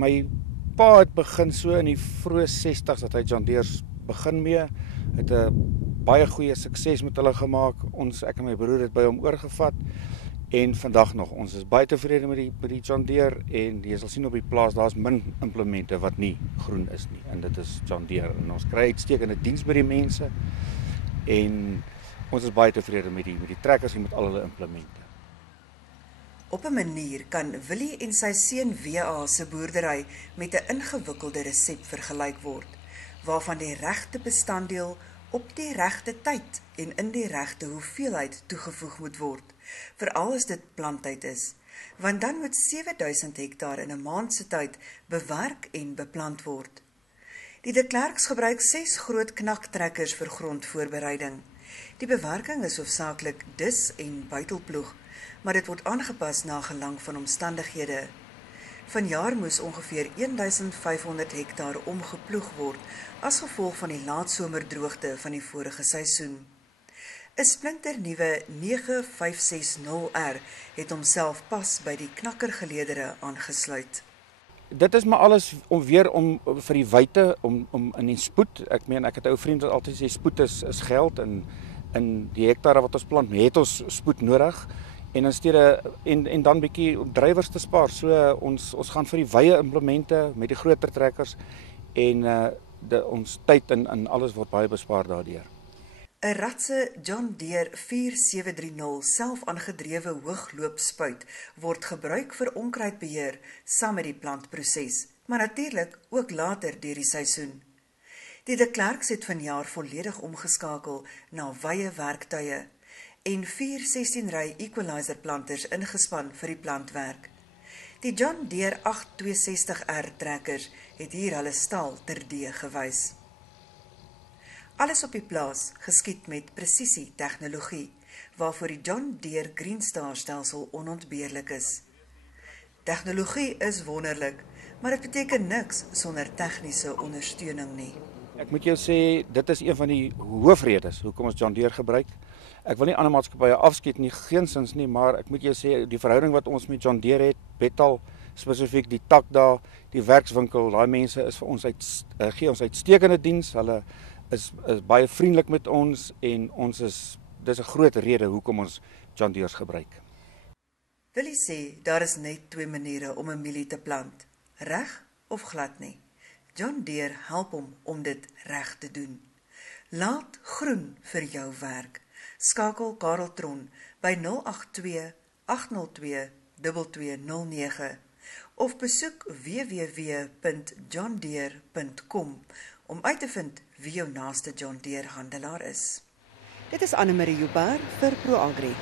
My pa het begin so in die vroeë 60s dat hy John Deere's begin mee. Het 'n baie goeie sukses met hulle gemaak. Ek en my broer het by hom oorgevat. En vandag nog, ons is baie tevrede met die John Deere en jy sal sien op die plaas, daar's min implemente wat nie groen is nie. En dit is John Deere. En ons kry uitstekende diens by die mense. En ons is baie tevrede met die trekkers en met al hulle implemente. Op 'n manier kan Willie en sy seun W.A. se boerdery met 'n ingewikkelde resep vergelyk word, waarvan die regte bestanddeel op die regte tyd en in die regte hoeveelheid toegevoeg moet word, veral as dit planttyd is, want dan moet 7000 hektaar in 'n maand se tyd bewerk en beplant word. Die De Klerks gebruik 6 groot knaktrekkers vir grondvoorbereiding. Die bewerking is hoofsaaklik dis en buitelploeg, maar dit word aangepas na gelang van omstandighede. Vanjaar moes ongeveer 1500 hektaar omgeploeg word as gevolg van die laatsomerdroogte van die vorige seisoen. 'n Splinternuwe 9560R het homself pas by die knakkergeleedere aangesluit. Dit is maar alles om vir die wyte, om in die spoed. Ek het 'n ou vriend wat altyd sê spoed is geld, en in die hektare wat ons plant, het ons spoed nodig. En en dan bietjie om drywers te spaar. So ons gaan vir die wye implemente met die groter trekkers en ons tyd en alles word baie bespaar daardeur. 'n Ratse John Deere 4730 self-aangedrewe hoogloopspuit word gebruik vir onkruidbeheer saam met die plantproses, maar natuurlik ook later deur die seisoen. Die De Klerks het vanjaar volledig omgeskakel na wye werktuie en 4 16-ry equalizer planters ingespan vir die plantwerk. Die John Deere 8260R trekkers het hier hulle stal terdee gewys. Alles op die plaas geskied met presisie tegnologie, waarvoor die John Deere Greenstar stelsel onontbeerlik is. Tegnologie is wonderlik, maar dit beteken niks sonder tegniese ondersteuning nie. Ek moet jou sê, dit is een van die hoofredes hoekom ons John Deere gebruik. Ek wil nie ander maatskappye afskiet nie, geensins nie, maar ek moet jou sê, die verhouding wat ons met John Deere het, Betal spesifiek, die tak daar, die werkswinkel, daai mense is vir ons gee ons uitstekende diens. Hulle is baie vriendelik met ons en dis 'n groot rede hoekom ons John Deere's gebruik. Willie sê, daar is net 2 maniere om 'n mielie te plant, reg of glad nie. John Deere help hom om dit reg te doen. Laat groen vir jou werk. Skakel Karel Tron by 082 802 2209 of besoek www.johndeere.com om uit te vind wie jou naaste John Deere handelaar is. Dit is Annemarie Joubert vir ProAgri.